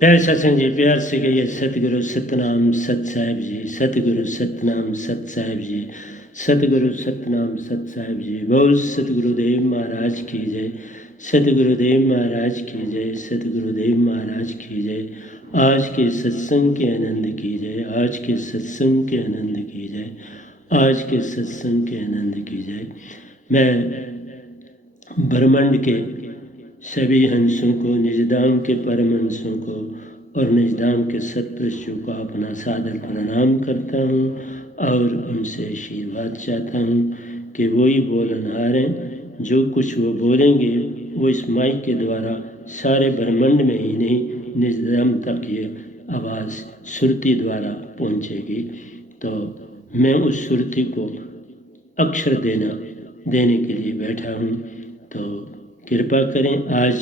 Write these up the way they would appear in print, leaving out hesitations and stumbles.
प्यारे सत्संग जी, प्यार से कहिए सतगुरु सतनाम सत साहिब जी, सतगुरु सतनाम सत साहिब जी, सतगुरु सतनाम सत साहिब जी। बोल सतगुरुदेव महाराज की जय, सतगुरुदेव महाराज की जय, सतगुरुदेव महाराज की जय। आज के सत्संग के आनंद की जय, आज के सत्संग के आनंद की जय, आज के सत्संग के आनंद की जय। मैं ब्रह्मांड के सभी हंसों को, निजधाम के परम हंसों को और निजधाम के सत्पुरुषों को अपना सादर प्रणाम करता हूँ और उनसे आशीर्वाद चाहता हूँ कि वो ही बोलनहार हैं। जो कुछ वो बोलेंगे वो इस माइक के द्वारा सारे ब्रह्मांड में ही नहीं, निजधाम तक ये आवाज़ सुरती द्वारा पहुँचेगी। तो मैं उस सुरती को अक्षर देने के लिए बैठा हूँ। तो कृपा करें, आज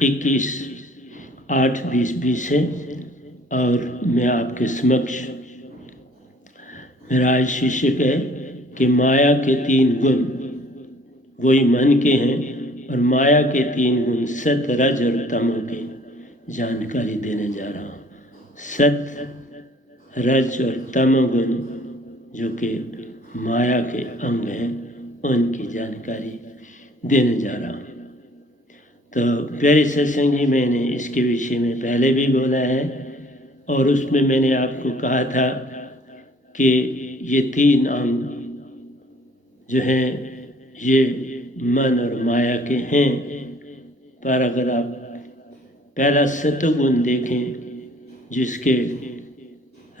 21/8/2020 है और मैं आपके समक्ष, मेरा आज शीर्षक है कि माया के 3 गुण वही मन के हैं और माया के 3 गुण सत, रज और तम की जानकारी देने जा रहा हूँ। सत, रज और तम गुण जो कि माया के अंग हैं, उनकी जानकारी देने जा रहा हूँ। तो प्यारे सत्संग जी, मैंने इसके विषय में पहले भी बोला है और उसमें मैंने आपको कहा था कि ये 3 अंग जो हैं ये मन और माया के हैं। पर अगर आप पहला सतगुण देखें जिसके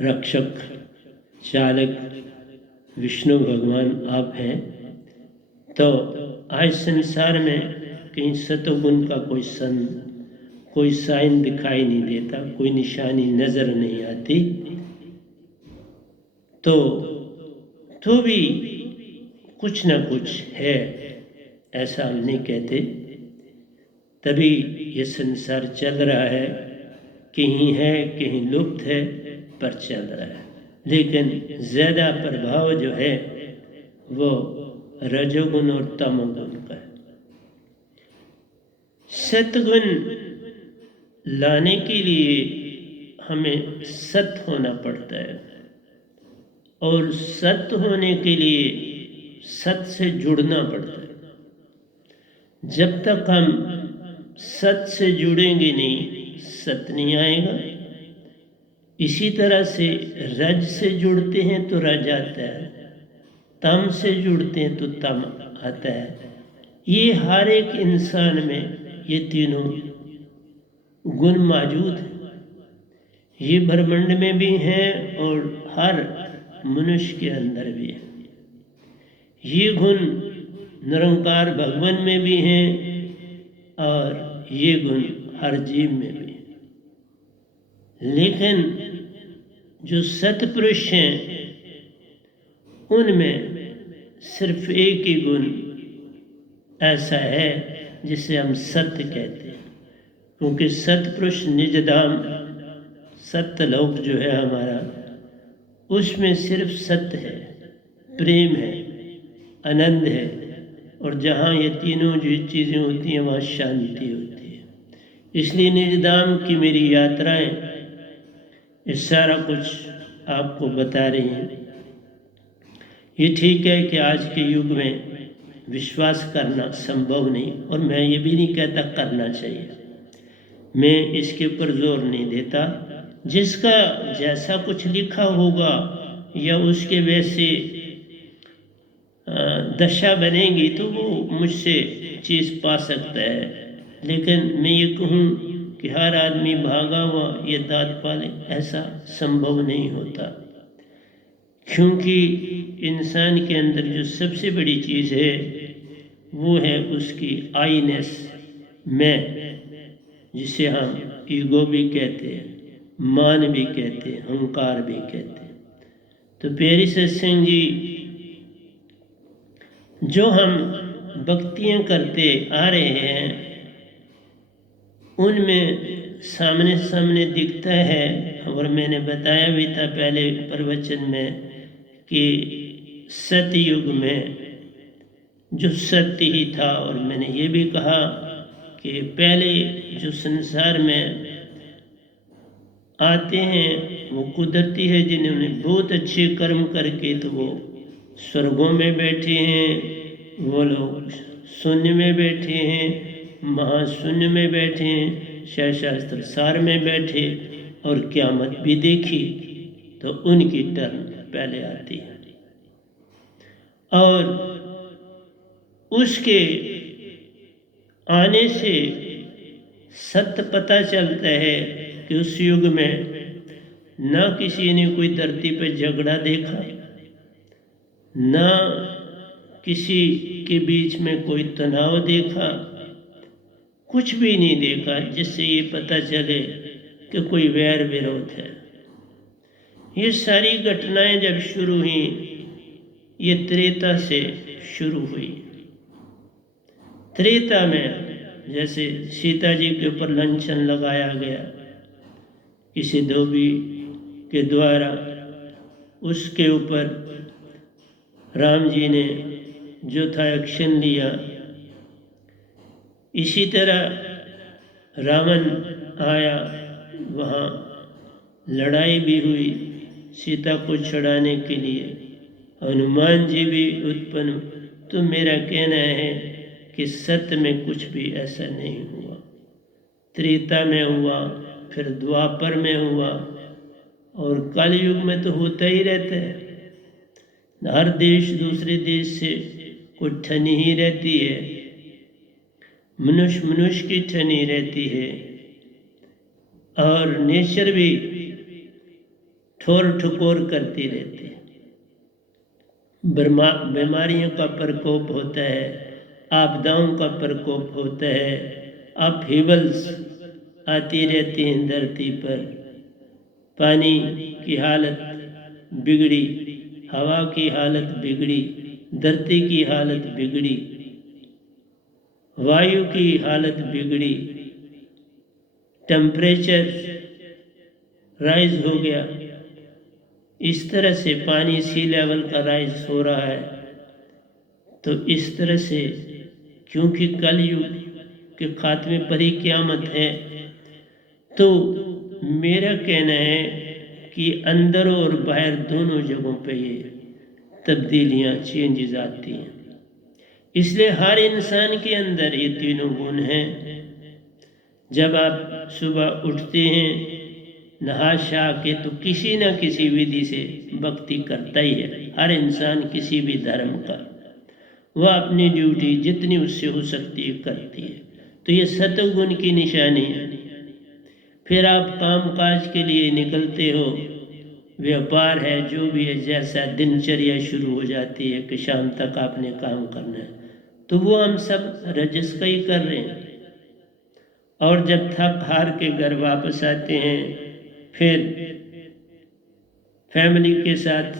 रक्षक चालक विष्णु भगवान आप हैं, तो आज संसार में कहीं सतोगुण का कोई साइन दिखाई नहीं देता, कोई निशानी नजर नहीं आती। तो भी कुछ ना कुछ है, ऐसा हम नहीं कहते। तभी ये संसार चल रहा है, कहीं है कहीं लुप्त है, पर चल रहा है। लेकिन ज़्यादा प्रभाव जो है वो रजोगुण और तमोगुण का है। सतगुण लाने के लिए हमें सत होना पड़ता है और सत होने के लिए सत से जुड़ना पड़ता है। जब तक हम सत से जुड़ेंगे नहीं, सत नहीं आएगा। इसी तरह से रज से जुड़ते हैं तो रज आता है, तम से जुड़ते हैं तो तम आता है। ये हर एक इंसान में ये तीनों गुण मौजूद हैं। ये ब्रह्मांड में भी हैं और हर मनुष्य के अंदर भी है। ये गुण निरंकार भगवान में भी हैं और ये गुण हर जीव में भी है। लेकिन जो सतपुरुष हैं उनमें सिर्फ एक ही गुण ऐसा है जिसे हम सत्य कहते हैं, क्योंकि सतपुरुष निजधाम सत्यलोक जो है हमारा, उसमें सिर्फ सत्य है, प्रेम है, आनंद है। और जहाँ ये तीनों जो चीज़ें होती हैं वहाँ शांति होती है। इसलिए निजधाम की मेरी यात्राएं ये सारा कुछ आपको बता रही हैं। ये ठीक है कि आज के युग में विश्वास करना संभव नहीं, और मैं ये भी नहीं कहता करना चाहिए, मैं इसके ऊपर जोर नहीं देता। जिसका जैसा कुछ लिखा होगा या उसके वैसे दशा बनेगी तो वो मुझसे चीज़ पा सकता है। लेकिन मैं ये कहूँ कि हर आदमी भागा हुआ ये दाद पाले, ऐसा संभव नहीं होता। क्योंकि इंसान के अंदर जो सबसे बड़ी चीज़ है वो है उसकी आईनेस, मैं, जिसे हम ईगो भी कहते हैं, मान भी कहते हैं, अहंकार भी कहते हैं। तो प्यारी सत्संग जी, जो हम भक्तियाँ करते आ रहे हैं उनमें सामने सामने दिखता है। और मैंने बताया भी था पहले प्रवचन में कि सतयुग में जो सत्य ही था, और मैंने ये भी कहा कि पहले जो संसार में आते हैं वो कुदरती है, जिन्होंने बहुत अच्छे कर्म करके तो वो स्वर्गों में बैठे हैं, वो लोग शून्य में बैठे हैं, महाशून्य में बैठे हैं, शास्त्र सार में बैठे, और क़यामत भी देखी तो उनकी टर्न पहले आती है। और उसके आने से सत्य पता चलता है कि उस युग में ना किसी ने कोई धरती पर झगड़ा देखा, ना किसी के बीच में कोई तनाव देखा, कुछ भी नहीं देखा जिससे ये पता चले कि कोई वैर विरोध है। ये सारी घटनाएं जब शुरू हुई, ये त्रेता से शुरू हुई। त्रेता में जैसे सीता जी के ऊपर लांछन लगाया गया किसी धोबी के द्वारा, उसके ऊपर राम जी ने जो था एक्शन लिया। इसी तरह रावण आया, वहाँ लड़ाई भी हुई सीता को छुड़ाने के लिए, हनुमान जी भी उत्पन्न। तो मेरा कहना है कि सत्य में कुछ भी ऐसा नहीं हुआ। त्रेता में हुआ, फिर द्वापर में हुआ, और कलयुग में तो होता ही रहता है। हर देश दूसरे देश से कोई ठनी ही रहती है, मनुष्य मनुष्य की ठनी रहती है, और नेचर भी ठोर ठुकोर करती रहती है। बीमारियों का प्रकोप होता है, आपदाओं का प्रकोप होता है, अपहीवल्स आती रहती हैं धरती पर। पानी की हालत बिगड़ी, हवा की हालत बिगड़ी, धरती की हालत बिगड़ी, वायु की हालत बिगड़ी, टेम्परेचर राइज हो गया। इस तरह से पानी सी लेवल का राइज हो रहा है। तो इस तरह से, क्योंकि कलयुग के खात्मे पर ही क़यामत है, तो मेरा कहना है कि अंदर और बाहर दोनों जगहों पे ये तब्दीलियाँ, चेंजेस आती हैं। इसलिए हर इंसान के अंदर ये तीनों गुण हैं। जब आप सुबह उठते हैं नहा शा के, तो किसी न किसी विधि से भक्ति करता ही है। हर इंसान किसी भी धर्म का वह अपनी ड्यूटी जितनी उससे हो सकती है करती है। तो ये सतगुण की निशानी है। फिर आप काम काज के लिए निकलते हो, व्यापार है, जो भी है, जैसा दिनचर्या शुरू हो जाती है कि शाम तक आपने काम करना है, तो वो हम सब रजस का ही कर रहे हैं। और जब थक हार के घर वापस आते हैं, फिर फैमिली के साथ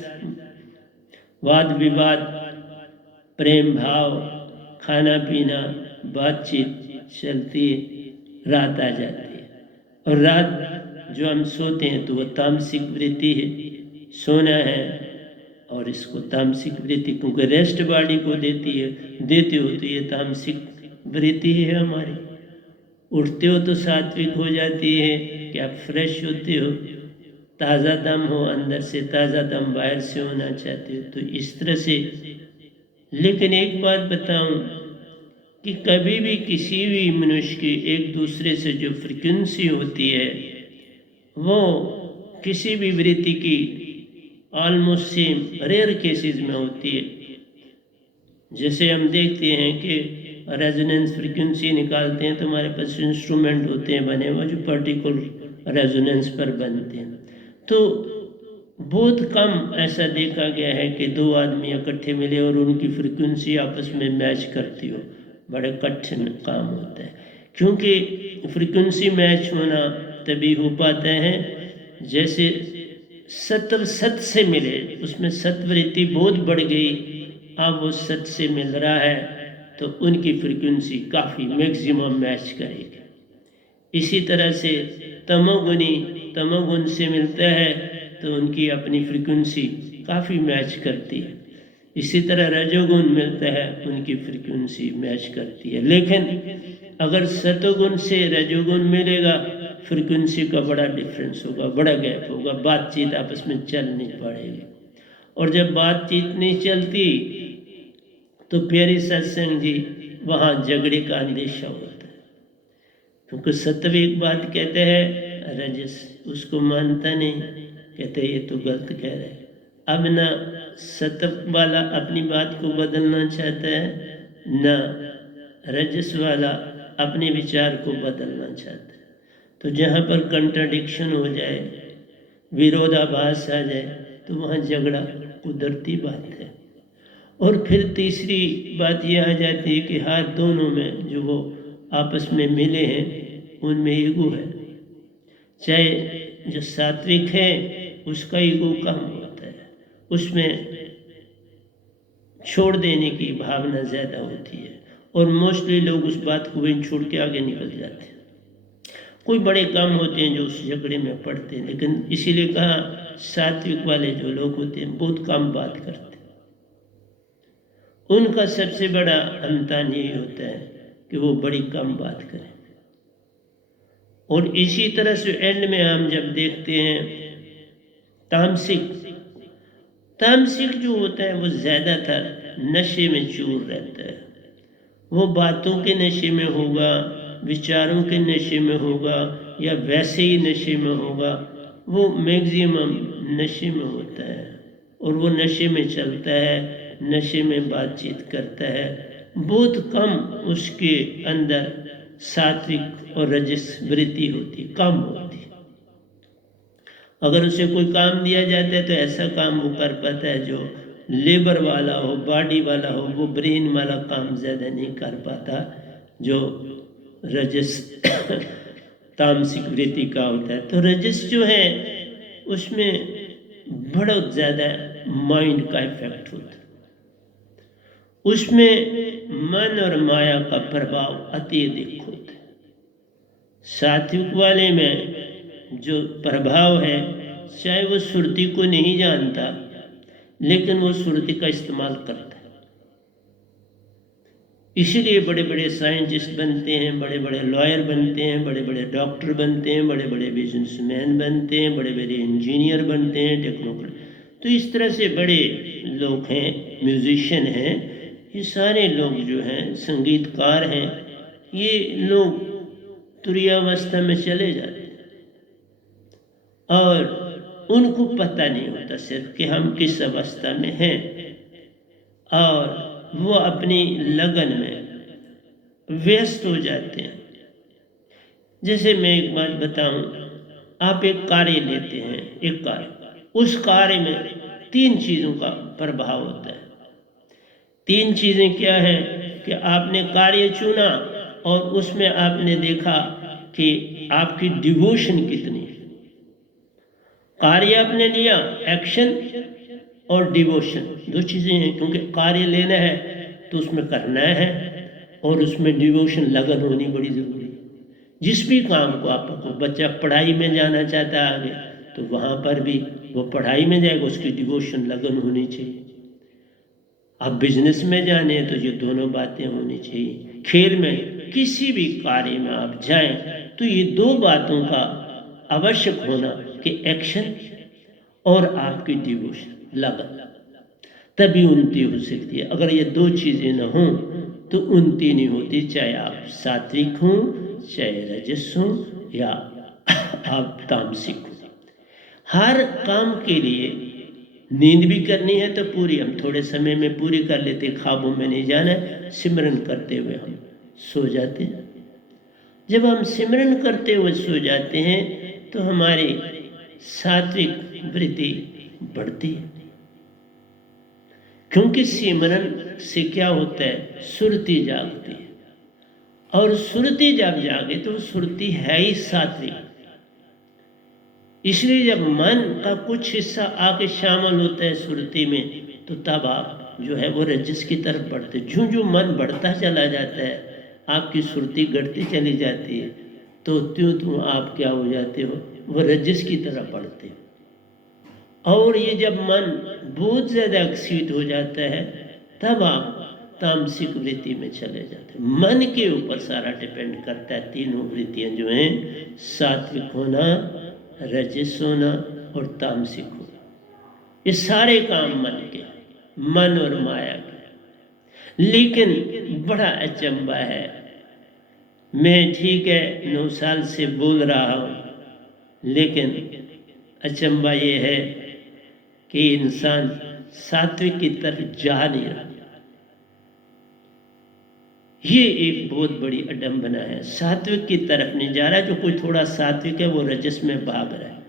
वाद विवाद, प्रेम भाव, खाना पीना, बातचीत चलती है, रात आ जाती है। और रात जो हम सोते हैं तो वह तामसिक वृत्ति है, सोना है, और इसको तामसिक वृत्ति, क्योंकि रेस्ट बॉडी को देते हो तो ये तामसिक वृत्ति है हमारी। उठते हो तो सात्विक हो जाती है कि आप फ्रेश होते हो, ताज़ा दम हो, अंदर से ताज़ा दम बाहर से होना चाहते हो। तो इस तरह से। लेकिन एक बात बताऊं कि कभी भी किसी भी मनुष्य की एक दूसरे से जो फ्रिक्वेंसी होती है वो किसी भी वृत्ति की ऑलमोस्ट सेम रेयर केसेस में होती है। जैसे हम देखते हैं कि रेजोनेंस फ्रिक्वेंसी निकालते हैं तो हमारे पास इंस्ट्रूमेंट होते हैं बने हुए जो पर्टिकुलर रेजोनेंस पर बनते हैं। तो बहुत कम ऐसा देखा गया है कि दो आदमी इकट्ठे मिले और उनकी फ्रिक्वेंसी आपस में मैच करती हो। बड़े कठिन काम होता है, क्योंकि फ्रिक्वेंसी मैच होना तभी हो पाता है जैसे सत्व सत से मिले, उसमें सत्वृत्ति बहुत बढ़ गई, अब वो सत से मिल रहा है तो उनकी फ्रिक्वेंसी काफ़ी मैक्सिमम मैच करेगी। इसी तरह से तमोगुण से मिलता है तो उनकी अपनी फ्रिक्वेंसी काफ़ी मैच करती है। इसी तरह रजोगुण मिलता है, उनकी फ्रिक्वेंसी मैच करती है। लेकिन अगर सतोगुण से रजोगुण मिलेगा, फ्रिक्वेंसी का बड़ा डिफरेंस होगा, बड़ा गैप होगा, बातचीत आपस में चल नहीं पाएगी। और जब बातचीत नहीं चलती तो प्यारी सत्संग जी वहाँ झगड़े का अंदेशा होता है, क्योंकि सत्व एक बात कहते हैं, रजस उसको मानता नहीं, कहते ये तो गलत कह रहे हैं। अब ना सत्व वाला अपनी बात को बदलना चाहता है, ना रजस वाला अपने विचार को बदलना चाहता है। तो जहाँ पर कंट्राडिक्शन हो जाए, विरोधाभास आ जाए, तो वहाँ झगड़ा कुदरती बात है। और फिर तीसरी बात ये आ जाती है कि हर दोनों में जो वो आपस में मिले हैं उनमें ईगो है। चाहे जो सात्विक है उसका ईगो कम होता है, उसमें छोड़ देने की भावना ज़्यादा होती है, और मोस्टली लोग उस बात को वहीं छोड़ के आगे निकल जाते हैं। कोई बड़े काम होते हैं जो उस झगड़े में पड़ते हैं, लेकिन इसीलिए कहा सात्विक वाले जो लोग होते हैं बहुत कम बात करते हैं। उनका सबसे बड़ा अंतन यही होता है कि वो बड़ी कम बात करें। और इसी तरह से एंड में हम जब देखते हैं तामसिक जो होता है वो ज़्यादातर नशे में चूर रहता है। वो बातों के नशे में होगा, विचारों के नशे में होगा, या वैसे ही नशे में होगा। वो मैक्सिमम नशे में होता है, और वो नशे में चलता है, नशे में बातचीत करता है। बहुत कम उसके अंदर सात्विक और रजस वृत्ति होती, कम होती। अगर उसे कोई काम दिया जाता है तो ऐसा काम वो कर पाता है जो लेबर वाला हो, बॉडी वाला हो, वो ब्रेन वाला काम ज़्यादा नहीं कर पाता जो रजस तामसिक वृत्ति का होता है। तो रजस जो है उसमें बड़ा ज़्यादा माइंड का इफेक्ट होता है, उसमें मन और माया का प्रभाव अत्यधिक होता है। सात्विक वाले में जो प्रभाव है, चाहे वो सुरती को नहीं जानता लेकिन वो सुरती का इस्तेमाल करता है। इसीलिए बड़े बड़े साइंटिस्ट बनते हैं, बड़े बड़े लॉयर बनते हैं, बड़े बड़े डॉक्टर बनते हैं, बड़े बड़े बिजनेसमैन बनते हैं, बड़े बड़े इंजीनियर बनते हैं, टेक्नोक्रेट। तो इस तरह से बड़े लोग हैं, म्यूजिशियन हैं, ये सारे लोग जो हैं, संगीतकार हैं, ये लोग तुरीयावस्था में चले जाते हैं और उनको पता नहीं होता सिर्फ कि हम किस अवस्था में हैं, और वो अपनी लगन में व्यस्त हो जाते हैं। जैसे मैं एक बात बताऊं, आप एक कार्य लेते हैं, एक कार्य, उस कार्य में 3 चीज़ों का प्रभाव होता है। 3 चीज़ें क्या हैं कि आपने कार्य चुना और उसमें आपने देखा कि आपकी डिवोशन कितनी है। कार्य आपने लिया, एक्शन और डिवोशन, 2 चीज़ें हैं, क्योंकि कार्य लेना है तो उसमें करना है और उसमें डिवोशन, लगन होनी बड़ी ज़रूरी है। जिस भी काम को आपको, बच्चा पढ़ाई में जाना चाहता है आगे, तो वहाँ पर भी वो पढ़ाई में जाएगा, उसकी डिवोशन, लगन होनी चाहिए। आप बिजनेस में जाने हैं तो ये दोनों बातें होनी चाहिए। खेल में, किसी भी कार्य में आप जाएं तो ये 2 बातों का आवश्यक होना कि एक्शन और आपकी डिवोशन, लगन, तभी उन्नति हो सकती है। अगर ये 2 चीज़ें न हों तो उन्नति नहीं होती, चाहे आप सात्विक हों, चाहे रजस हों, या आप तामसिक हों। हर काम के लिए नींद भी करनी है तो पूरी हम थोड़े समय में पूरी कर लेते, ख्वाबों में नहीं जाना है। सिमरन करते हुए हम सो जाते हैं। जब हम सिमरन करते हुए सो जाते हैं तो हमारी सात्विक वृत्ति बढ़ती है, क्योंकि सिमरन से क्या होता है, सुरती जागती है, और सुरती जब जागे तो सुरती है ही सात्विक। इसलिए जब मन का कुछ हिस्सा आके शामिल होता है सुरती में, तो तब आप जो है वो रजस की तरफ बढ़ते। जो जो मन बढ़ता चला जाता है, आपकी सुरती घटती चली जाती है, तो त्यों आप क्या हो जाते हो, वो रजस की तरफ बढ़ते हो। और ये जब मन बहुत ज़्यादा एक्सीट हो जाता है, तब आप तामसिक वृत्ति में चले जाते हैं। मन के ऊपर सारा डिपेंड करता है। तीनों वृत्तियां जो हैं, सात्विक होना, रजस होना और तामसिक होना, ये सारे काम मन के, मन और माया के। लेकिन बड़ा अचंभा है, मैं ठीक है 9 साल से बोल रहा हूँ, लेकिन अचंभा ये है कि इंसान सात्विक की तरफ जा नहीं रहा। ये एक बहुत बड़ी अडंबना है, सात्विक की तरफ नहीं जा रहा। जो कोई थोड़ा सात्विक है वो रजस में भाग रहा है,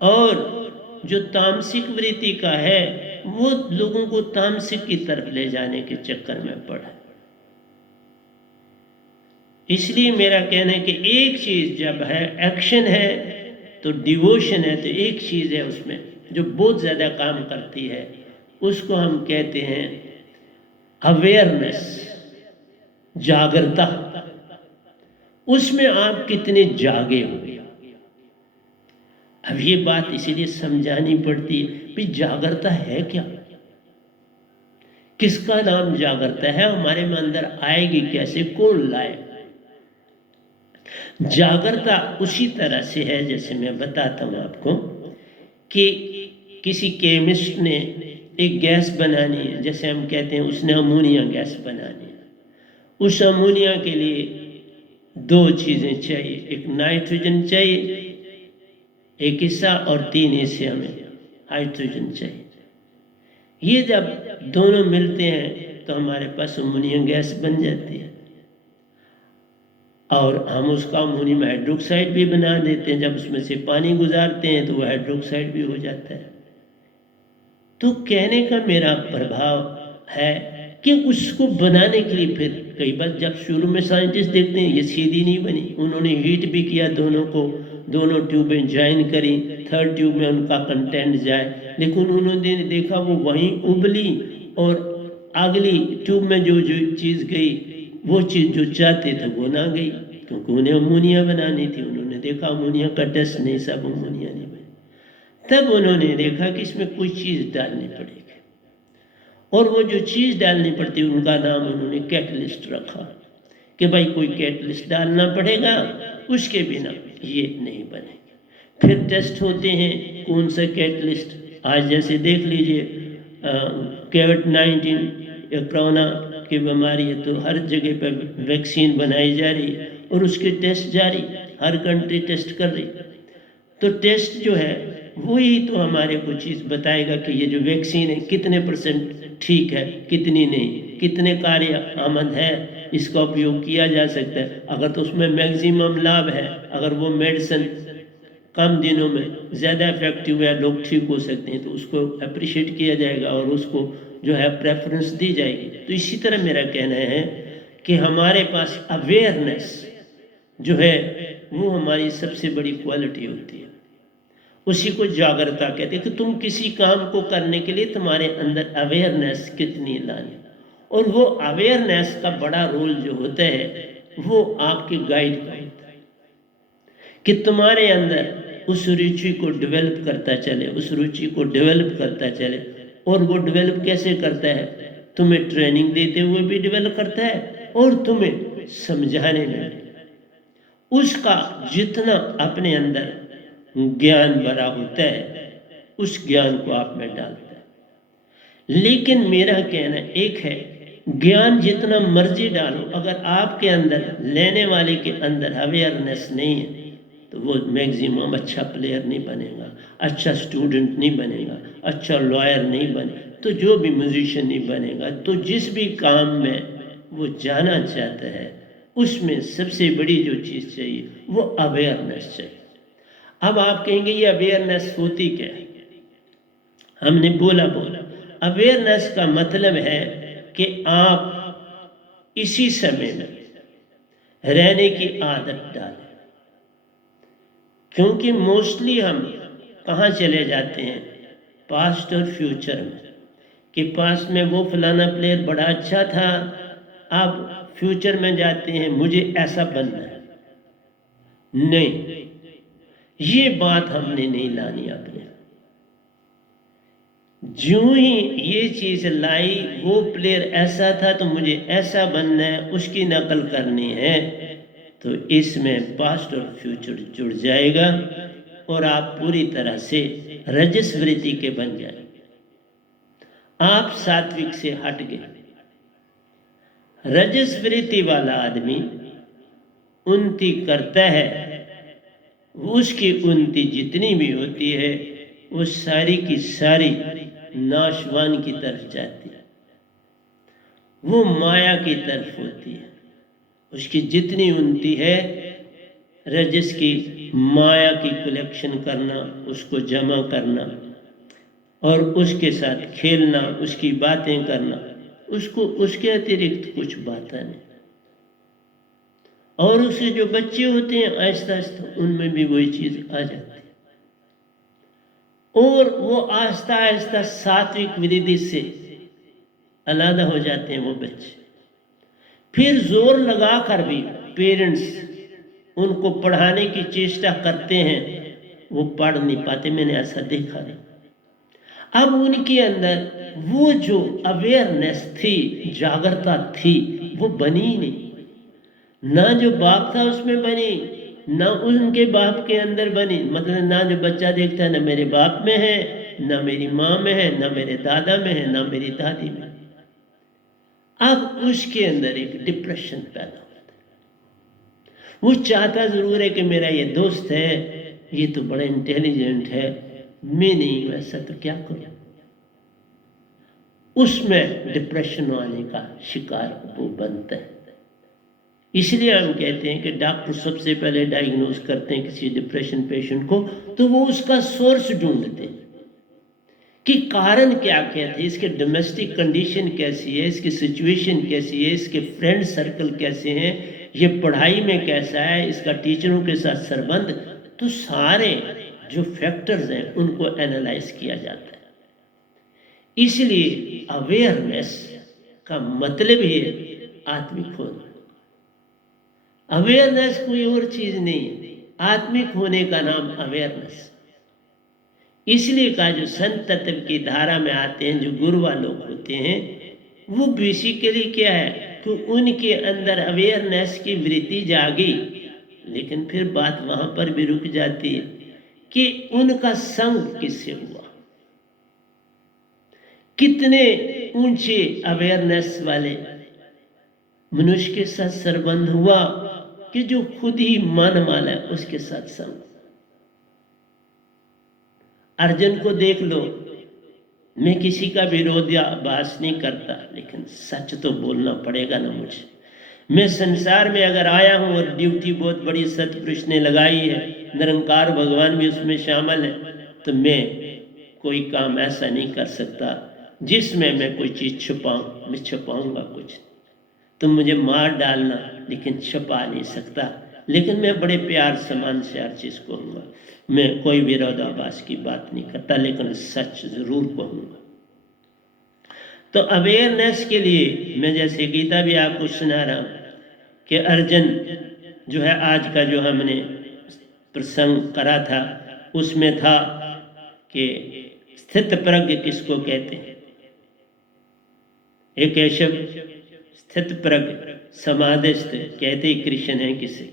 और जो तामसिक वृत्ति का है वो लोगों को तामसिक की तरफ ले जाने के चक्कर में पड़ा। इसलिए मेरा कहना है कि एक चीज जब है, एक्शन है तो डिवोशन है, तो एक चीज है उसमें जो बहुत ज्यादा काम करती है, उसको हम कहते हैं अवेयरनेस, जागरूकता। उसमें आप कितने जागे हो। अब ये बात इसीलिए समझानी पड़ती है, भाई जागरूकता है क्या, किसका नाम जागरूकता है, हमारे में अंदर आएगी कैसे, कौन लाए। जागरूकता उसी तरह से है, जैसे मैं बताता हूं आपको कि किसी केमिस्ट ने एक गैस बनानी है, जैसे हम कहते हैं उसने अमोनिया गैस बनानी है। उस अमोनिया के लिए 2 चीजें चाहिए, एक नाइट्रोजन चाहिए एक हिस्सा, और 3 हिस्से हमें हाइड्रोजन चाहिए। ये जब दोनों मिलते हैं तो हमारे पास अमोनिया गैस बन जाती है, और हम उसका अमोनियम हाइड्रोक्साइड भी बना देते हैं। जब उसमें से पानी गुजारते हैं तो वह हाइड्रोक्साइड भी हो जाता है। तो कहने का मेरा प्रभाव है कि उसको बनाने के लिए फिर कई बार जब शुरू में साइंटिस्ट देखते हैं ये सीधी नहीं बनी, उन्होंने हीट भी किया दोनों को, दोनों ट्यूबें ज्वाइन करी, 3rd ट्यूब में उनका कंटेंट जाए, लेकिन उन्होंने देखा वो वहीं उबली और अगली ट्यूब में जो चीज़ गई वो चीज़ जो चाहते थे वो ना गई, क्योंकि उन्हें अमोनिया बनानी थी। उन्होंने देखा अमोनिया का टेस्ट नहीं, सब अमोनिया नहीं बनी। तब उन्होंने देखा कि इसमें कोई चीज़ डालनी पड़ेगी, और वो जो चीज़ डालनी पड़ती उनका नाम उन्होंने कैटलिस्ट रखा कि भाई कोई कैटलिस्ट डालना पड़ेगा, उसके बिना ये नहीं बनेगा। फिर टेस्ट होते हैं कौन सा कैटलिस्ट, आज जैसे देख लीजिए कोविड-19 या कोरोना की बीमारी है तो हर जगह पर वैक्सीन बनाई जा रही है और उसके टेस्ट जारी, हर कंट्री टेस्ट कर रही। तो टेस्ट जो है वही तो हमारे को चीज़ बताएगा कि ये जो वैक्सीन है कितने % ठीक है, कितनी नहीं, कितने कार्य आमद है, इसका उपयोग किया जा सकता है। अगर तो उसमें मैक्सिमम लाभ है, अगर वो मेडिसिन कम दिनों में ज़्यादा इफेक्टिव है, लोग ठीक हो सकते हैं, तो उसको अप्रिशिएट किया जाएगा और उसको जो है प्रेफरेंस दी जाएगी। तो इसी तरह मेरा कहना है कि हमारे पास अवेयरनेस जो है वो हमारी सबसे बड़ी क्वालिटी होती है, उसी को जागरूकता कहते हैं कि तुम किसी काम को करने के लिए तुम्हारे अंदर अवेयरनेस कितनी लानी, और वो अवेयरनेस का बड़ा रोल जो होता है वो आपके गाइड का होता है कि तुम्हारे अंदर उस रुचि को डेवलप करता चले, उस रुचि को डेवलप करता चले। और वो डेवलप कैसे करता है, तुम्हें ट्रेनिंग देते हुए भी डेवलप करता है और तुम्हें समझाने में भी। उसका जितना अपने अंदर ज्ञान भरा होता है उस ज्ञान को आप में डालता है। लेकिन मेरा कहना एक है, ज्ञान जितना मर्जी डालो, अगर आपके अंदर लेने वाले के अंदर अवेयरनेस नहीं है तो वो मैक्सिमम अच्छा प्लेयर नहीं बनेगा, अच्छा स्टूडेंट नहीं बनेगा, अच्छा लॉयर नहीं बने, तो जो भी म्यूजिशियन नहीं बनेगा। तो जिस भी काम में वो जाना चाहता है उसमें सबसे बड़ी जो चीज़ चाहिए वो अवेयरनेस चाहिए। अब आप कहेंगे ये अवेयरनेस होती क्या है, हमने बोला अवेयरनेस का मतलब है कि आप इसी समय में रहने की आदत डालें। क्योंकि मोस्टली हम कहाँ चले जाते हैं, पास्ट और फ्यूचर में, कि पास्ट में वो फलाना प्लेयर बड़ा अच्छा था, अब फ्यूचर में जाते हैं मुझे ऐसा बनना है। नहीं, ये बात हमने नहीं लानी अपने। ज्यों ही ये चीज लाई, वो प्लेयर ऐसा था तो मुझे ऐसा बनना है, उसकी नकल करनी है, तो इसमें पास्ट और फ्यूचर जुड़ जाएगा और आप पूरी तरह से रजस वृत्ति के बन जाए। आप सात्विक से हट गए। रजस वृत्ति वाला आदमी उन्नति करता है, उसकी उन्नति जितनी भी होती है वो सारी की सारी नाशवान की तरफ जाती है, वो माया की तरफ होती है। उसकी जितनी उन्नति है रजस की, माया की कलेक्शन करना, उसको जमा करना और उसके साथ खेलना, उसकी बातें करना, उसको उसके अतिरिक्त कुछ बात नहीं। और उसके जो बच्चे होते हैं आहिस्ता आहिस्ता उनमें भी वही चीज आ जाती है और वो आहिस्ता आहिस्ता सात्विक वृत्ति से अलग हो जाते हैं वो बच्चे। फिर जोर लगाकर भी पेरेंट्स उनको पढ़ाने की चेष्टा करते हैं, वो पढ़ नहीं पाते, मैंने ऐसा देखा नहीं। अब उनके अंदर वो जो अवेयरनेस थी, जागरूकता थी, वो बनी ही नहीं। ना जो बाप था उसमें बनी, ना उनके बाप के अंदर बनी। मतलब ना जो बच्चा देखता है ना मेरे बाप में है, ना मेरी माँ में है, ना मेरे दादा में है, ना मेरी दादी में। अब उसके अंदर एक डिप्रेशन पैदा होता है। वो चाहता जरूर है कि मेरा ये दोस्त है, ये तो बड़ा इंटेलिजेंट है, मैं नहीं वैसा, तो क्या करूं। उसमें डिप्रेशन आने का शिकार वो बनता है। इसलिए हम कहते हैं कि डॉक्टर सबसे पहले डायग्नोज करते हैं किसी डिप्रेशन पेशेंट को, तो वो उसका सोर्स ढूंढते हैं कि कारण क्या क्या थे, इसके डोमेस्टिक कंडीशन कैसी है, इसकी सिचुएशन कैसी है, इसके फ्रेंड सर्कल कैसे हैं, ये पढ़ाई में कैसा है, इसका टीचरों के साथ संबंध। तो सारे जो फैक्टर्स हैं उनको एनालाइज किया जाता है। इसलिए अवेयरनेस का मतलब ही है आत्मिक होना। अवेयरनेस कोई और चीज नहीं है, आत्मिक होने का नाम अवेयरनेस। इसलिए कहा जो संत तत्व की धारा में आते हैं, जो गुरुवा लोग होते हैं, वो बेसिकली क्या है कि उनके अंदर अवेयरनेस की वृत्ति जागी, लेकिन फिर बात वहां पर भी रुक जाती है कि उनका संग किससे हुआ। कितने ऊंचे अवेयरनेस वाले मनुष्य के साथ संबंध हुआ कि जो खुद ही मन वाला है उसके साथ संग। अर्जुन को देख लो, मैं किसी का विरोधाभास नहीं करता, लेकिन सच तो बोलना पड़ेगा ना मुझे। मैं संसार में अगर आया हूं और ड्यूटी बहुत बड़ी सतपुरुष ने लगाई है, निरंकार भगवान भी उसमें शामिल है, तो मैं कोई काम ऐसा नहीं कर सकता जिसमें मैं कोई चीज छुपाऊं। मैं छुपाऊंगा कुछ, तुम मुझे मार डालना लेकिन छुपा नहीं सकता। लेकिन मैं बड़े प्यार सम्मान से हर चीज कहूंगा। मैं कोई विरोधाभास की बात नहीं करता, लेकिन सच जरूर कहूंगा। तो अवेयरनेस के लिए मैं जैसे गीता भी आपको सुना रहा हूं कि अर्जुन जो है, आज का जो हमने प्रसंग करा था उसमें था कि स्थित प्रज्ञ किसको कहते हैं। एक केशव स्थित प्रज्ञ समाधिस्थ कहते ही कृष्ण है किसे,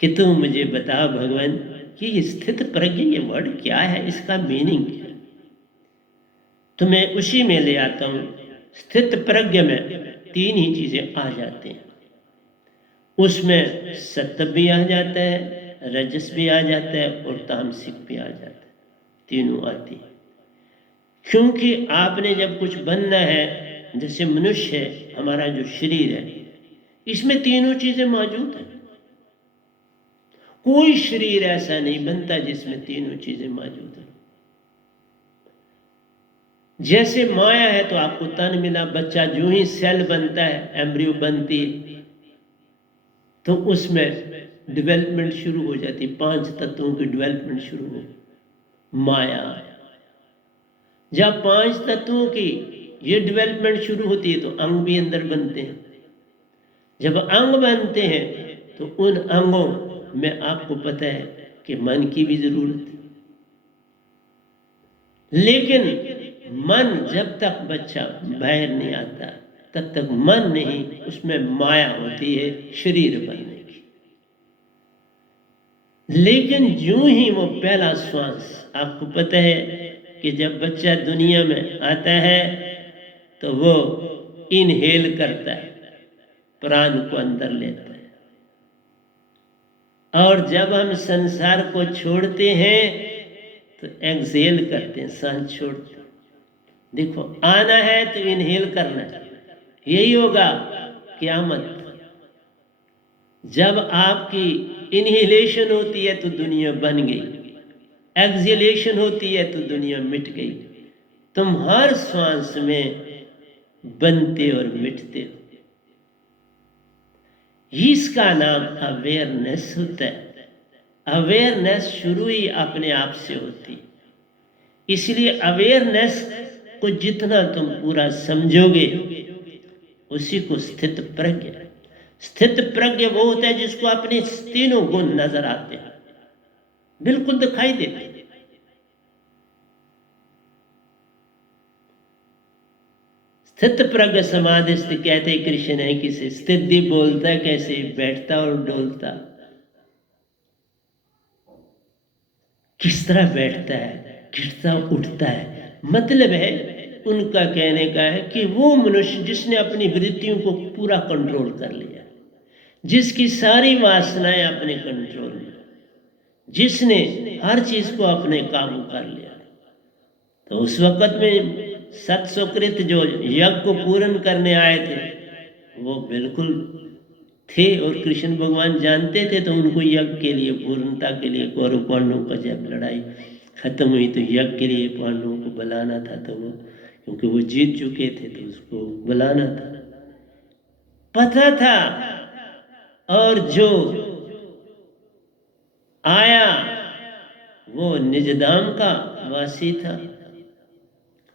कि तुम मुझे बता भगवान कि ये स्थित प्रज्ञ ये वर्ड क्या है, इसका मीनिंग क्या है। तो मैं उसी में ले आता हूं। स्थित प्रज्ञ में तीन ही चीजें आ जाती हैं। उसमें सत्व भी आ जाता है, रजस भी आ जाता है और तामसिक भी आ जाता है। तीनों आती है। क्योंकि आपने जब कुछ बनना है, जैसे मनुष्य है, हमारा जो शरीर है, इसमें तीनों चीजें मौजूद हैं। कोई शरीर ऐसा नहीं बनता जिसमें तीनों चीजें मौजूद हैं। जैसे माया है तो आपको तन मिला, बच्चा जो ही सेल बनता है, एम्ब्रियो बनती है, तो उसमें डेवलपमेंट शुरू हो जाती है। 5 तत्वों की डेवलपमेंट शुरू हो, माया। जब 5 तत्वों की ये डेवलपमेंट शुरू होती है तो अंग भी अंदर बनते हैं। जब अंग बनते हैं तो उन अंगों में आपको पता है कि मन की भी जरूरत है। लेकिन मन जब तक बच्चा बाहर नहीं आता तब तक मन नहीं, उसमें माया होती है शरीर बनने की। लेकिन जो ही वो पहला श्वास, आपको पता है कि जब बच्चा दुनिया में आता है तो वो इनहेल करता है, प्राण को अंदर लेता है, और जब हम संसार को छोड़ते हैं तो एक्सहेल करते हैं, सांस छोड़ते हैं। देखो, आना है तो इनहेल करना है, यही होगा क़यामत। जब आपकी इनहेलेशन होती है तो दुनिया बन गई, एक्सहेलेशन होती है तो दुनिया मिट गई। तुम हर श्वास में बनते और मिटते हो। इसका नाम अवेयरनेस होता है। अवेयरनेस शुरू ही अपने आप से होती है। इसलिए अवेयरनेस को जितना तुम पूरा समझोगे उसी को स्थित प्रज्ञ। स्थित प्रज्ञ वो होता है जिसको अपने तीनों गुण नजर आते हैं, बिल्कुल दिखाई देते हैं। स्थित प्रज्ञ समाधिस्थ कहते कृष्ण है किसे। स्थिति बोलता कैसे, बैठता और डोलता, किस तरह बैठता है, गिरता उठता है। मतलब है उनका कहने का है कि वो मनुष्य जिसने अपनी वृत्तियों को पूरा कंट्रोल कर लिया, जिसकी सारी वासनाएं अपने कंट्रोल में, जिसने हर चीज को अपने काबू कर लिया, तो उस वक्त में सत सुकृत जो यज्ञ को पूर्ण करने आए थे वो बिल्कुल थे, और कृष्ण भगवान जानते थे, तो उनको यज्ञ के लिए, पूर्णता के लिए, कौरव पांडवों का जब लड़ाई खत्म हुई तो यज्ञ के लिए पांडवों को बुलाना था, तो वो क्योंकि वो जीत चुके थे तो उसको बुलाना था, पता था। और जो आया वो निजधाम का वासी था,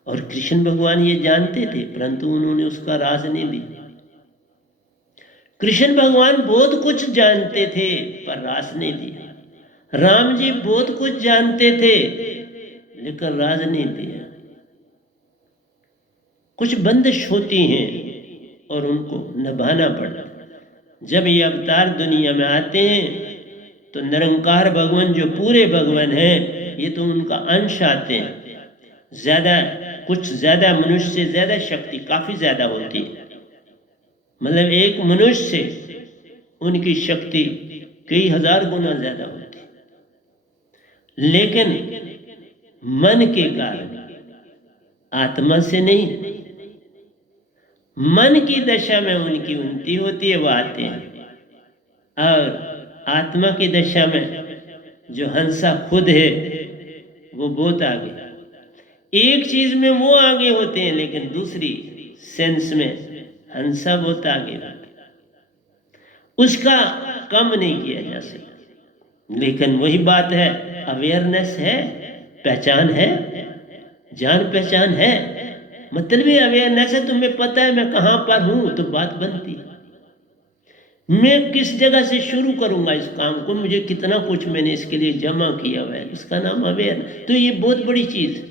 और कृष्ण भगवान ये जानते थे, परंतु उन्होंने उसका राज नहीं दिया। कृष्ण भगवान बहुत कुछ जानते थे पर राज नहीं दिया। राम जी बहुत कुछ जानते थे लेकिन राज नहीं दिया। कुछ बंदिश होती हैं और उनको निभाना पड़ता। जब ये अवतार दुनिया में आते हैं तो निरंकार भगवान जो पूरे भगवान हैं, ये तो उनका अंश आते हैं। ज्यादा, कुछ ज्यादा मनुष्य से ज्यादा शक्ति काफी ज्यादा होती है। मतलब एक मनुष्य से उनकी शक्ति कई हजार गुना ज्यादा होती है, लेकिन मन के कारण, आत्मा से नहीं। मन की दशा में उनकी उन्नति होती है, वो आते हैं। और आत्मा की दशा में जो हंसा खुद है वो बहुत आगे। एक चीज में वो आगे होते हैं लेकिन दूसरी सेंस में हंसा बहुत आगे, उसका कम नहीं किया जा सकता। लेकिन वही बात है, अवेयरनेस है, पहचान है, जान पहचान है। मतलब ये अवेयरनेस है, तुम्हें पता है मैं कहां पर हूं, तो बात बनती है। मैं किस जगह से शुरू करूंगा इस काम को, मुझे कितना कुछ मैंने इसके लिए जमा किया हुआ है, इसका नाम अवेयरनेस। तो ये बहुत बड़ी चीज है,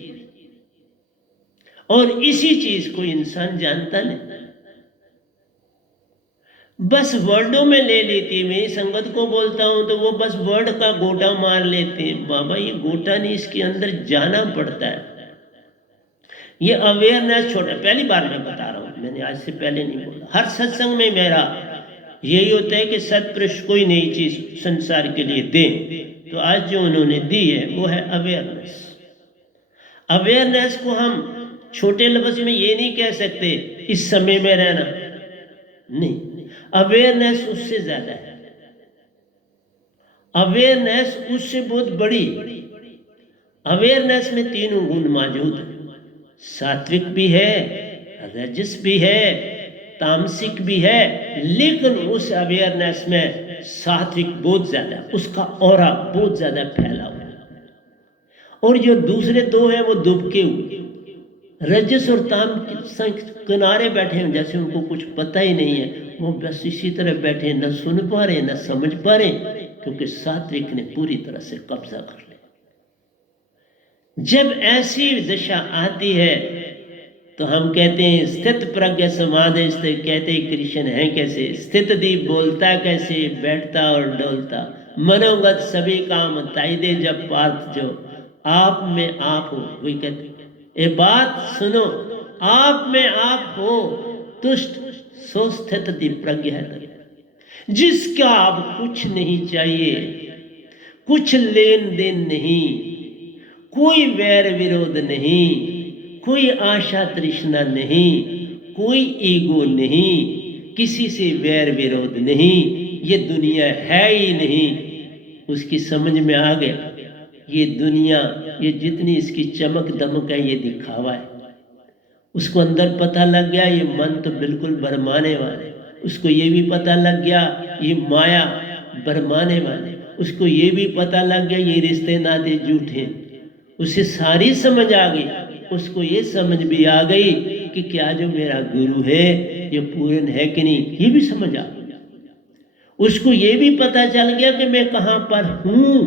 और इसी चीज को इंसान जानता नहीं, बस वर्डों में ले लेती है। मैं संगत को बोलता हूं तो वो बस वर्ड का गोटा मार लेते हैं। बाबा ये गोटा नहीं, इसके अंदर जाना पड़ता है। ये अवेयरनेस छोटा, पहली बार मैं बता रहा हूं, मैंने आज से पहले नहीं बोला। हर सत्संग में मेरा यही होता है कि सत्पुरुष कोई नई चीज संसार के लिए दें, तो आज जो उन्होंने दी है वो है अवेयरनेस। अवेयरनेस को हम छोटे लफ्ज में ये नहीं कह सकते इस समय में रहना, नहीं। अवेयरनेस उससे ज्यादा है, अवेयरनेस उससे बहुत बड़ी। अवेयरनेस में तीनों गुण मौजूद है, सात्विक भी है, रजस भी है, तामसिक भी है। लेकिन उस अवेयरनेस में सात्विक बहुत ज्यादा, उसका ऑरा बहुत ज्यादा फैला हुआ है, और जो दूसरे दो हैं वो दुबके हुए, रजस और ताम किनारे बैठे हैं, जैसे उनको कुछ पता ही नहीं है। वो बस इसी तरह बैठे, न सुन पा रहे न समझ पा रहे, क्योंकि सात्विक ने पूरी तरह से कब्जा कर लिया। जब ऐसी दशा आती है तो हम कहते हैं स्थित प्रज्ञ समाधि स्थित, कहते कृष्ण है कैसे, स्थित दीप बोलता कैसे, बैठता और डोलता, मनोगत सभी काम ताई दे जब पार्थ जो, आप में आप हो। वही कहते, ये बात सुनो, आप में आप हो तुष्ट सो स्थित दीप प्रज्ञ है, जिसका अब कुछ नहीं चाहिए, कुछ लेन देन नहीं, कोई वैर विरोध नहीं, कोई आशा तृष्णा नहीं, कोई ईगो नहीं, किसी से वैर विरोध नहीं, ये दुनिया है ही नहीं। उसकी समझ में आ गया ये दुनिया, ये जितनी इसकी चमक दमक है ये दिखावा है। उसको अंदर पता लग गया ये मन तो बिल्कुल भरमाने वाले, उसको ये भी पता लग गया ये माया भरमाने वाले, उसको ये भी पता लग गया ये रिश्ते नाते झूठे। उसे सारी समझ आ गई, उसको ये समझ भी आ गई कि क्या जो मेरा गुरु है ये पूर्ण है कि नहीं, ये भी समझ आ गई। उसको ये भी पता चल गया कि मैं कहाँ पर हूं,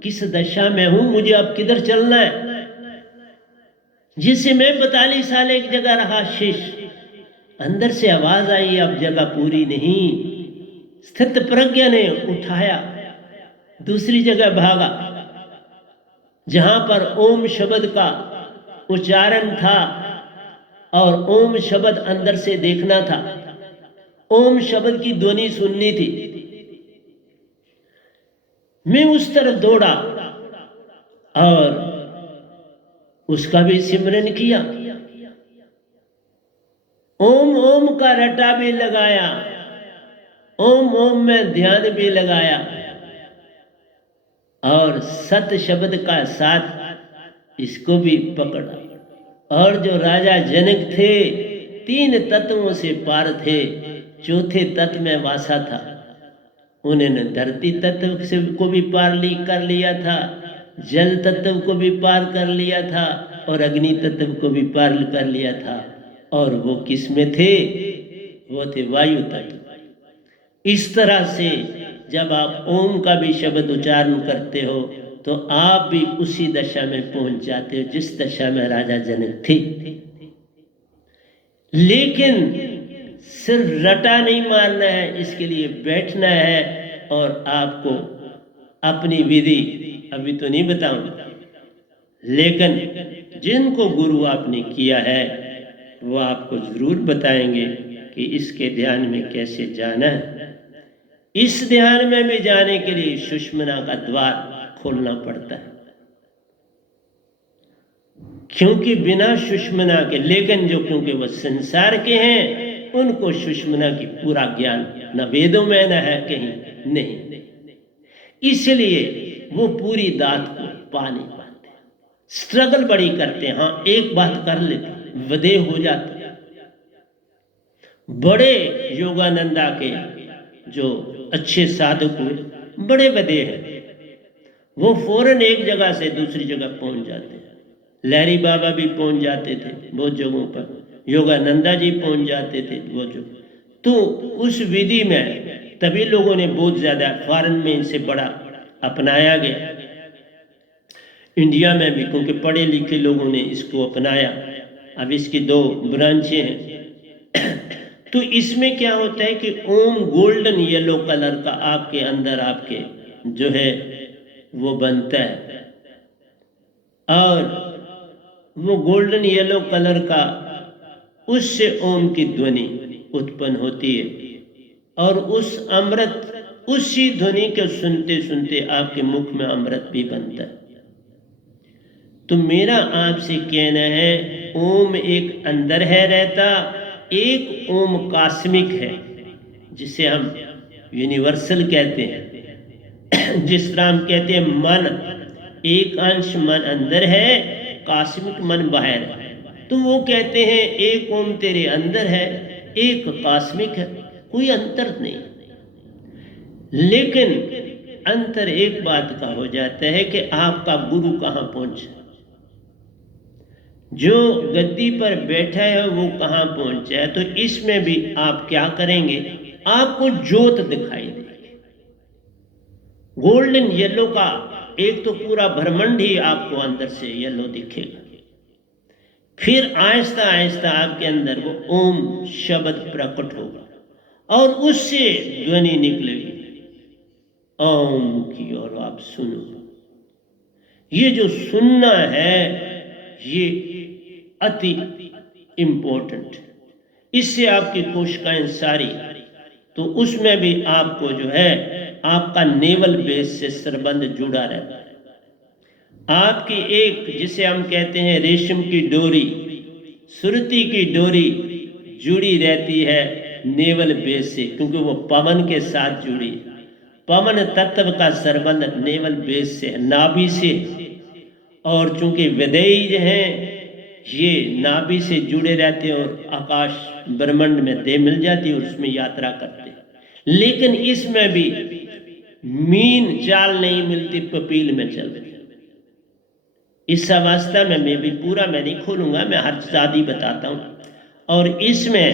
किस दशा में हूं, मुझे अब किधर चलना है। जिसे मैं 42 साल एक जगह रहा शिष्य, अंदर से आवाज आई अब जगह पूरी नहीं, स्थित प्रज्ञा ने उठाया, दूसरी जगह भागा जहां पर ओम शब्द का उच्चारण था और ओम शब्द अंदर से देखना था, ओम शब्द की ध्वनि सुननी थी। मैं उस तरफ दौड़ा और उसका भी सिमरन किया, ओम ओम का रटा भी लगाया, ओम ओम में ध्यान भी लगाया और सत शब्द का साथ इसको भी पकड़ा। और जो राजा जनक थे 3 तत्वों से पार थे, चौथे तत्व में वासा था, उन्होंने धरती तत्व से को भी पार कर लिया था, जल तत्व को भी पार कर लिया था और अग्नि तत्व को भी पार कर लिया था। और वो किस में थे, वो थे वायु तत्व। इस तरह से जब आप ओम का भी शब्द उच्चारण करते हो तो आप भी उसी दशा में पहुंच जाते हो जिस दशा में राजा जनक थे। लेकिन सिर्फ रटा नहीं मारना है, इसके लिए बैठना है और आपको अपनी विधि अभी तो नहीं बताऊंगा, लेकिन जिनको गुरु आपने किया है वो आपको जरूर बताएंगे कि इसके ध्यान में कैसे जाना है। इस ध्यान में भी जाने के लिए सुषुम्ना का द्वार खोलना पड़ता है, क्योंकि बिना सुषुम्ना के, लेकिन जो क्योंकि वो संसार के हैं उनको सुषुम्ना की पूरा ज्ञान न वेदों में न है कहीं नहीं, इसलिए वो पूरी दात को पा नहीं पाते, स्ट्रगल बड़ी करते हैं। हाँ एक बात कर लेते, वधे हो जाते। बड़े योगानंदा के जो अच्छे साधक हुए बड़े वधे हैं, वो फौरन एक जगह से दूसरी जगह पहुंच जाते हैं। लहरी बाबा भी पहुंच जाते थे बहुत जगहों पर, योगानंदा जी पहुंच जाते थे वो जो, तो उस विधि में तभी लोगों ने बहुत ज्यादा फॉरेन में इनसे बड़ा अपनाया गया, इंडिया में भी क्योंकि पढ़े लिखे लोगों ने इसको अपनाया। अब इसकी 2 ब्रांचें हैं। तो इसमें क्या होता है कि ओम गोल्डन येलो कलर का आपके अंदर आपके जो है वो बनता है, और वो गोल्डन येलो कलर का उससे ओम की ध्वनि उत्पन्न होती है, और उस अमृत उसी ध्वनि को सुनते सुनते आपके मुख में अमृत भी बनता है। तो मेरा आपसे कहना है ओम एक अंदर है रहता, एक ओम कास्मिक है जिसे हम यूनिवर्सल कहते हैं। जिस तरह हम कहते हैं मन, एक अंश मन अंदर है, कास्मिक मन बाहर है, तो वो कहते हैं एक ओम तेरे अंदर है, एक कास्मिक है, कोई अंतर नहीं। लेकिन अंतर एक बात का हो जाता है कि आपका गुरु कहाँ पहुंचा, जो गद्दी पर बैठा है वो कहाँ पहुंचा है। तो इसमें भी आप क्या करेंगे, आपको ज्योत दिखाई देगी, गोल्डन येलो का एक तो पूरा ब्रह्मांड ही आपको अंदर से येलो दिखेगा, फिर आहिस्ता आहिस्ता आपके अंदर वो ओम शब्द प्रकट होगा और उससे ध्वनि निकलेगी ओम की, और आप सुनो। ये जो सुनना है ये अति इम्पोर्टेंट, इससे आपकी कोशिकाएं सारी, तो उसमें भी आपको जो है आपका नेवल बेस से संबंध जुड़ा रहता है। आपकी एक जिसे हम कहते हैं रेशम की डोरी, सुरती की डोरी जुड़ी रहती है नेवल बेस से, क्योंकि वो पवन के साथ जुड़ी। पवन तत्व का संबंध नेवल बेस से, नाभि से, और चूंकि विदेही जो हैं ये नाभि से जुड़े रहते हैं और आकाश ब्रह्मांड में दे मिल जाती है और उसमें यात्रा करते हैं। लेकिन इसमें भी मीन चाल नहीं मिलती, पपील में चलती। इस अवस्था में मैं भी पूरा मैं नहीं खोलूंगा, मैं हर शादी बताता हूँ। और इसमें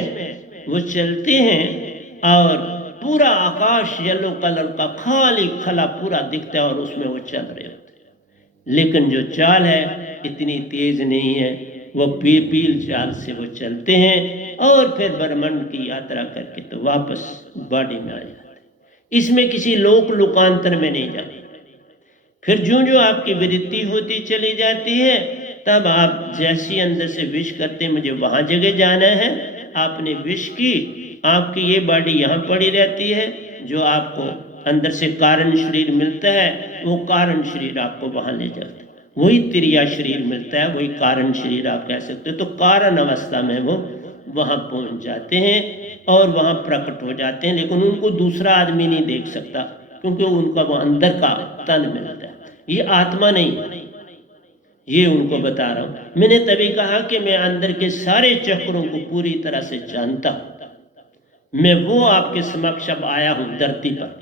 वो चलते हैं और पूरा आकाश येलो कलर का खाली खला पूरा दिखता है और उसमें वो चल रहे होते हैं। लेकिन जो चाल है इतनी तेज नहीं है, वो पील चाल से वो चलते हैं और फिर ब्रह्मांड की यात्रा करके तो वापस बॉडी में आ जाते हैं। इसमें किसी लोक लोकांतर में नहीं जाते। फिर जो जो आपकी वृत्ति होती चली जाती है, तब आप जैसी अंदर से विश करते हैं मुझे वहां जगह जाना है, आपने विश की, आपकी ये बॉडी यहाँ पड़ी रहती है, जो आपको अंदर से कारण शरीर मिलता है, वो कारण शरीर आपको वहां ले जाता है। वही त्रिया शरीर मिलता है, वही कारण शरीर आप कह सकते हो। तो कारण अवस्था में वो वहां पहुंच जाते हैं और वहां प्रकट हो जाते हैं, लेकिन उनको दूसरा आदमी नहीं देख सकता, क्योंकि उनका वो अंदर का तन मिलता है, ये आत्मा नहीं। ये उनको बता रहा हूं। मैंने तभी कहा कि मैं अंदर के सारे चक्रों को पूरी तरह से जानता हूं। मैं वो आपके समक्ष अब आया हूं धरती पर,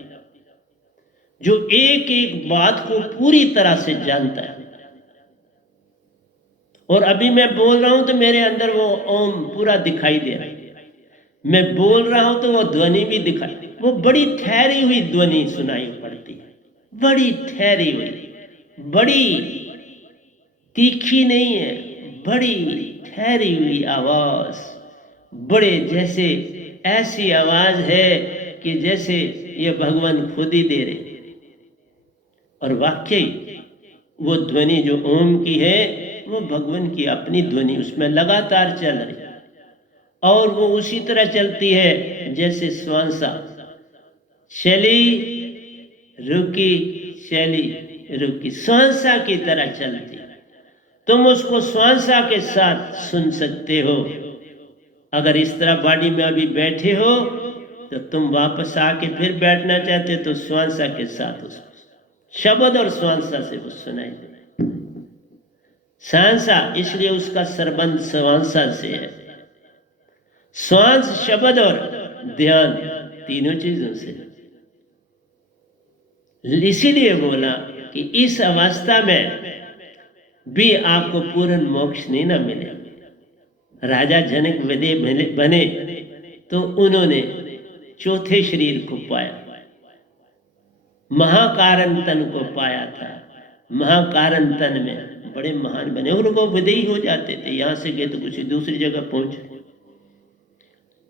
जो एक एक बात को पूरी तरह से जानता है। और अभी मैं बोल रहा हूं तो मेरे अंदर वो ओम पूरा दिखाई दे रहा है। मैं बोल रहा हूं तो वो ध्वनि भी दिखाई, वो बड़ी ठहरी हुई ध्वनि सुनाई पड़ती है, बड़ी ठहरी हुई, बड़ी तीखी नहीं है, बड़ी ठहरी हुई आवाज, बड़े जैसे ऐसी आवाज है कि जैसे ये भगवान खुद ही दे रहे। और वाकई वो ध्वनि जो ओम की है वो भगवान की अपनी ध्वनि उसमें लगातार चल रही है, और वो उसी तरह चलती है जैसे श्वासा, शैली रुकी, शैली रुकी, श्वासा की तरह चलती है। तुम उसको श्वासा के साथ सुन सकते हो। अगर इस तरह बॉडी में अभी बैठे हो तो तुम वापस आके फिर बैठना चाहते तो श्वासा के साथ उसको शब्द और श्वासा से वो सुनाई दे। श्वासा इसलिए उसका संबंध श्वासा से है। श्वास शब्द और ध्यान तीनों चीजों से। इसीलिए बोला कि इस अवस्था में भी आपको पूर्ण मोक्ष नहीं ना मिले। राजा जनक विदे बने तो उन्होंने चौथे शरीर को पाया, महाकारण तन को पाया था। महाकारण तन में बड़े महान बने और वो विदेही हो जाते थे, यहां से गए तो कुछ दूसरी जगह पहुंचे,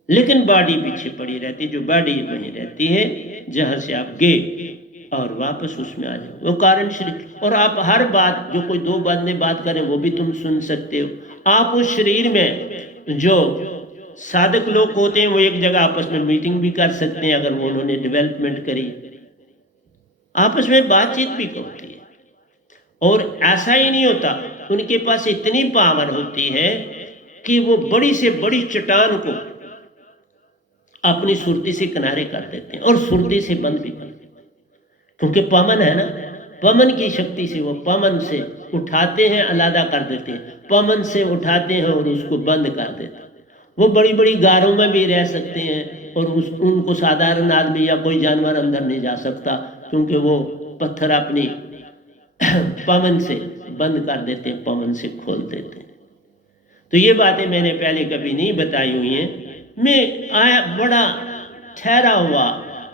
लेकिन बॉडी पीछे पड़ी रहती, जो बॉडी वहीं रहती है जहां से आप गए और वापस उसमें आ जाओ, वो कारण शरीर। और आप हर बात जो कोई दो बंदे बात करें वो भी तुम सुन सकते हो। आप उस शरीर में जो साधक लोग होते हैं वो एक जगह आपस में मीटिंग भी कर सकते हैं, अगर वो उन्होंने डेवलपमेंट करी, आपस में बातचीत भी होती है। और ऐसा ही नहीं होता, उनके पास इतनी पावर होती है कि वो बड़ी से बड़ी चट्टान को अपनी सुरती से किनारे कर देते हैं और सुरती से बंद भी कर देते हैं, क्योंकि पवन है ना, पवन की शक्ति से वो पवन से उठाते हैं, अलग कर देते हैं, पवन से उठाते हैं और उसको बंद कर देते हैं। वो बड़ी बड़ी गारों में भी रह सकते हैं और उनको साधारण आदमी या कोई जानवर अंदर नहीं जा सकता, क्योंकि वो पत्थर अपनी पवन से बंद कर देते हैं, पवन से खोल देते हैं। तो ये बातें मैंने पहले कभी नहीं बताई हुई हैं। मैं आया बड़ा ठहरा हुआ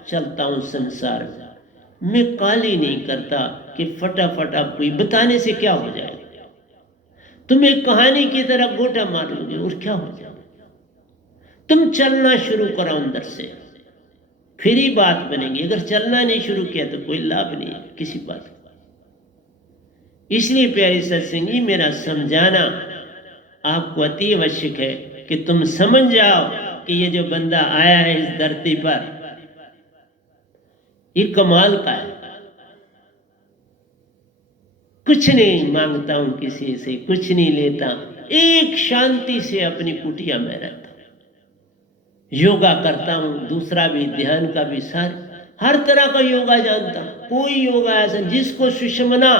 चलता हूँ संसार में, मैं काली नहीं करता कि फटाफट आप कोई बताने से क्या हो जाएगा, तुम एक कहानी की तरह गोटा मार लोगे और क्या हो जाएगा। तुम चलना शुरू करो अंदर से, फिर ही बात बनेगी। अगर चलना नहीं शुरू किया तो कोई लाभ नहीं है किसी बात का। इसलिए प्यारी सत्संग जी, मेरा समझाना आपको अति आवश्यक है कि तुम समझ जाओ कि ये जो बंदा आया है इस धरती पर, ये कमाल का है। कुछ नहीं मांगता हूं किसी से, कुछ नहीं लेता, एक शांति से अपनी कुटिया में रहता हूं, योगा करता हूं, दूसरा भी, ध्यान का भी, हर तरह का योगा जानता हूं। कोई योगा ऐसा जिसको सुषमना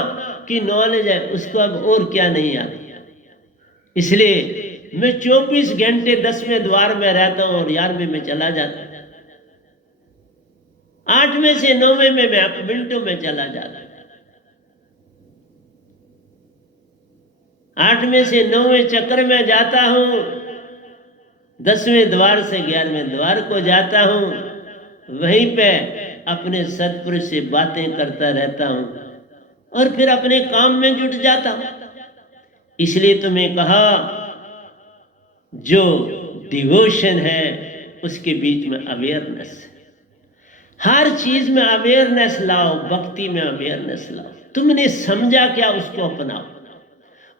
की नॉलेज है उसको अब और क्या नहीं आता। इसलिए मैं 24 घंटे 10वें द्वार में रहता हूं और 11वें में चला जाता हूं, 8वें से 9वें में मैं मिनटों में चला जाता हूं, 8वें से 9वें चक्र में जाता हूं, 10वें द्वार से 11वें द्वार को जाता हूं, वहीं पे अपने सतपुरुष से बातें करता रहता हूं और फिर अपने काम में जुट जाता हूं। इसलिए तुम्हें कहा जो डिवोशन है उसके बीच में अवेयरनेस है। हर चीज में अवेयरनेस लाओ, भक्ति में अवेयरनेस लाओ। तुमने समझा क्या उसको अपनाओ,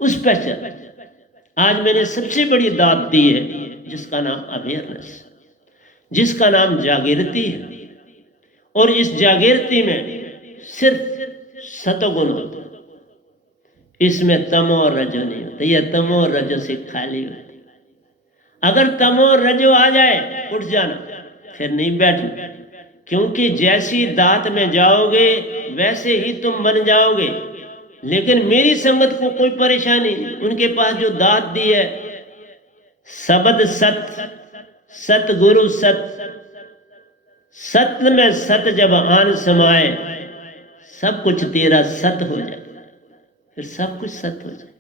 उस पर चल। आज मैंने सबसे बड़ी दात दी है जिसका नाम अवेयरनेस, जिसका नाम जागृति है। और इस जागृति में सिर्फ सतोगुण होता है, इसमें तमो और रजो नहीं होता। यह तमो और रजो से खाली होती। अगर तमो और रजो आ जाए उठ जाना, फिर नहीं बैठना, क्योंकि जैसी दात में जाओगे वैसे ही तुम बन जाओगे। लेकिन मेरी संगत को कोई परेशानी नहीं, उनके पास जो दात दी है, शब्द सत, सतगुरु सत, सत्य में सत जब आन समाए, सब कुछ तेरा सत हो जाए, फिर सब कुछ सत हो जाए।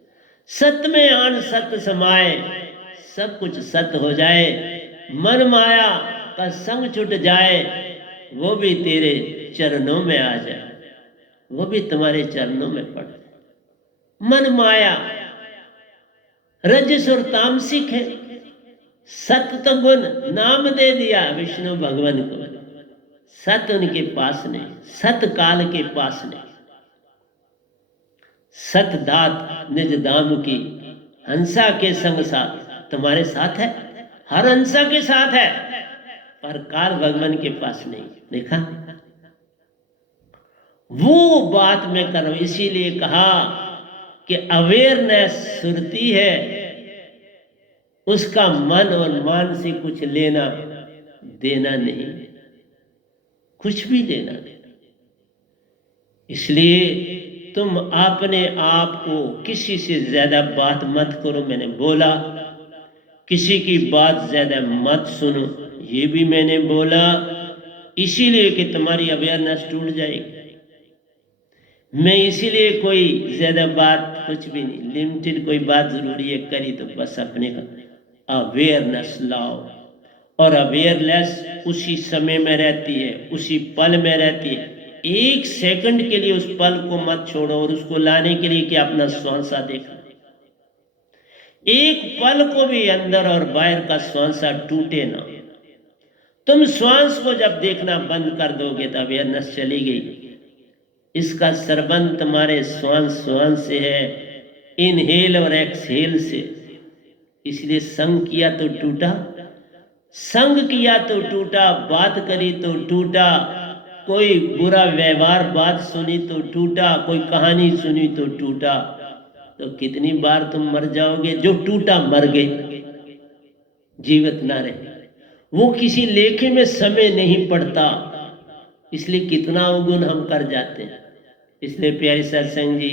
सत्य में आन सत्य समाए, सब कुछ सत्य हो जाए। मन माया का संग छूट जाए, वो भी तेरे चरणों में आ जाए, वो भी तुम्हारे चरणों में पड़ जाए। मन माया रजस और तामसिक है, सत्य तो गुण नाम दे दिया विष्णु भगवान को। सत्य उनके पास नहीं, सत्य काल के पास नहीं। सत दात निज दाम की, हंसा के संग साथ, तुम्हारे साथ है, हर हंसा के साथ है, पर काल भगवान के पास नहीं। देखा, वो बात में करो। इसीलिए कहा कि अवेयरनेस सुरती है, उसका मन और मान से कुछ लेना देना नहीं, कुछ भी लेना नहीं। इसलिए तुम अपने आप को किसी से ज्यादा बात मत करो, मैंने बोला। किसी की बात ज्यादा मत सुनो, ये भी मैंने बोला। इसीलिए कि तुम्हारी अवेयरनेस टूट जाएगी। मैं इसीलिए कोई ज्यादा बात कुछ भी नहीं, लिमिटेड कोई बात जरूरी है करी तो बस अपने अवेयरनेस लाओ। और अवेयरनेस उसी समय में रहती है, उसी पल में रहती है। एक सेकंड के लिए उस पल को मत छोड़ो, और उसको लाने के लिए कि अपना श्वासा देखना। एक पल को भी अंदर और बाहर का श्वासा टूटे ना। तुम श्वास को जब देखना बंद कर दोगे तो अवेयरनेस चली गई। इसका संबंध तुम्हारे श्वास से है, इनहेल और एक्सहेल से। इसलिए संग किया तो टूटा, संग किया तो टूटा, बात करी तो टूटा, कोई बुरा व्यवहार बात सुनी तो टूटा, कोई कहानी सुनी तो टूटा। तो कितनी बार तुम मर जाओगे? जो टूटा मर गए, जीवित ना रहे। वो किसी लेखे में समय नहीं पड़ता, इसलिए कितना अवगुण हम कर जाते हैं। इसलिए प्यारे सत्संग जी,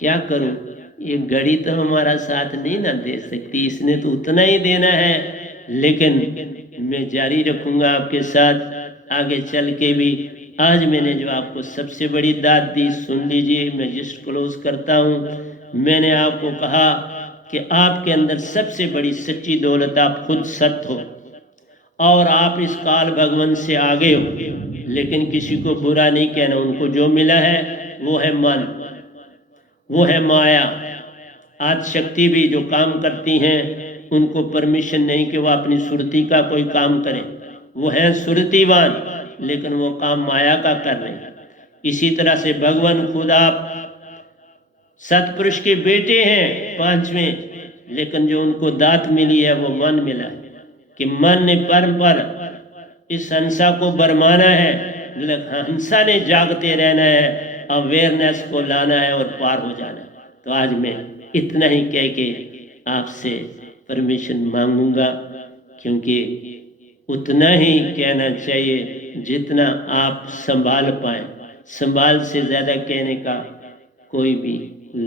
क्या करूं, ये घड़ी तो हमारा साथ नहीं ना दे सकती, इसने तो उतना ही देना है। लेकिन मैं जारी रखूंगा आपके साथ आगे चल के भी। आज मैंने जो आपको सबसे बड़ी दात दी, सुन लीजिए। मैं जस्ट क्लोज करता हूं। मैंने आपको कहा कि आपके अंदर सबसे बड़ी सच्ची दौलत आप खुद सत्य हो, और आप इस काल भगवान से आगे हो। लेकिन किसी को बुरा नहीं कहना। उनको जो मिला है वो है मन, वो है माया। आज शक्ति भी जो काम करती हैं उनको परमिशन नहीं कि वो अपनी सुरति का कोई काम करें। वो हैं सुरतिवान, लेकिन वो काम माया का कर रहे हैं। इसी तरह से भगवान खुद आप सतपुरुष के बेटे हैं पांचवें, लेकिन जो उनको दात मिली है वो मन मिला है कि मन ने परम पर इस हंसा को बरमाना है, हंसा ने जागते रहना है, अवेयरनेस को लाना है और पार हो जाना है। तो आज मैं इतना ही कह के आपसे परमिशन मांगूंगा, क्योंकि उतना ही कहना चाहिए जितना आप संभाल पाए। संभाल से ज़्यादा कहने का कोई भी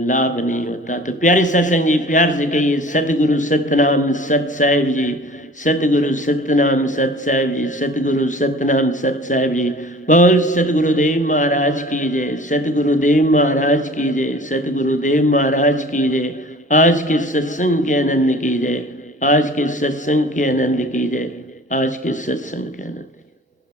लाभ नहीं होता। तो प्यारे सत्संग जी, प्यार से कहिए सतगुरु सतनाम सत साहिब जी, सतगुरु सतनाम सत साहिब जी, सतगुरु सतनाम सत साहिब जी। बोल सतगुरुदेव महाराज की जय, सतगुरुदेव महाराज की जय, सतगुरुदेव महाराज की जय। आज के सत्संग के आनंद की जय, आज के सत्संग के आनंद की जय, आज के सत्संग के आनंद।